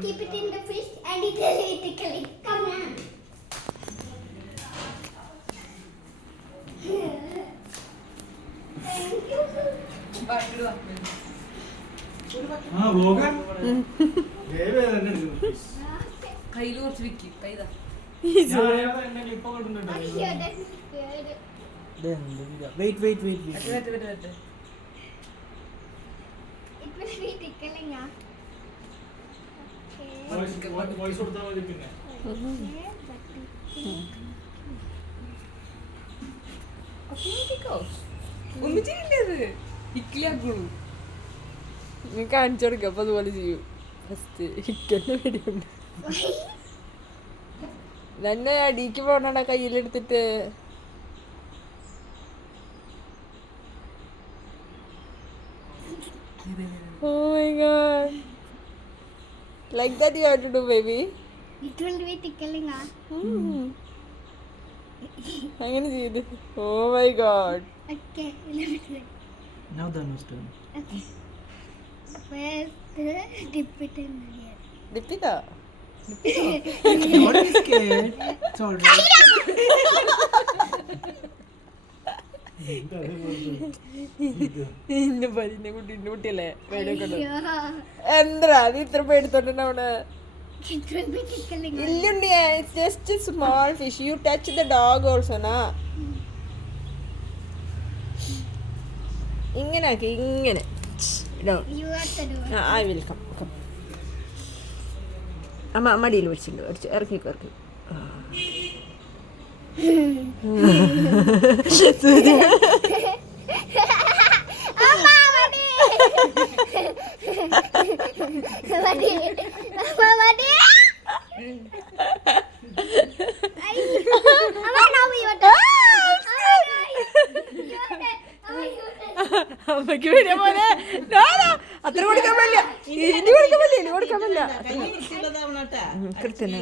keep it in the fridge and it will eat tickling. Come on. Thank you. കയ്യിൽ കുറച്ച് വിക്കി കൈതാ Here, that is good. Wait. വരട്ടെ It will be tickling, huh? ഒന്നും ചെയ്യില്ലത് ഇക്കിലാക്കുള്ളൂ നീ കാണിച്ചു കൊടുക്കുക അപ്പൊ അതുപോലെ ചെയ്യൂ ഫസ്റ്റ് ഇക്കന്നെ പേടിയുണ്ട് തന്നെ അടിക്ക് പോകണ കയ്യിലെടുത്തിട്ട് Oh my god. Like that you have to do, baby. It will be tickling, huh? അങ്ങനെ ചെയ്ത് Oh my god. Okay, let me try. Now the nose turn. Okay. First, dip it in here. ഡിപ്പിതാ Don't be scared. It's alright. ഇന്നെ പരിന്റെ കുട്ടിയല്ലേ പേടിയൊക്കെ Yeah. എന്താ നീ ഇത്ര പേടിത്തോണ്ടാവണേ It will be tickling. ഇല്ലുണ്ടി it's just a small fish you touch the dog also na ഇങ്ങനെ ആക്കി ഇങ്ങനെ down You have to do it. I will come അമ്മ മടിയിൽ വെച്ചിട്ടുണ്ട് ഇറക്കിക്കോ Amma, Vadi! Vadi! Amma, Vadi! Amma, now your turn. അമ്മയ്ക്ക് വരിക പോലെ അത്ര കൊടുക്കാൻ പറ്റില്ല ഇനി കൊടുക്കാൻ പറ്റില്ല കൃത്യന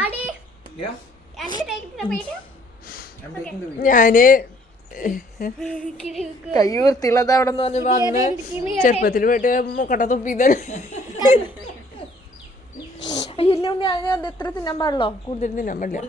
Adi, Yeah, are you taking the video? I'm taking the video. ഞാന് കൈ വൃത്തിയുള്ളത് അവിടെ നിന്ന് പറഞ്ഞ് വന്ന് ചെറുപ്പത്തിൽ പോയിട്ട് മുക്കട്ട തൊപ്പിയതാണ് അയ്യോ ഞാൻ അത് എത്ര തിന്നാൻ പാടില്ലോ കൂടുതൽ തിന്നാൻ പാടില്ല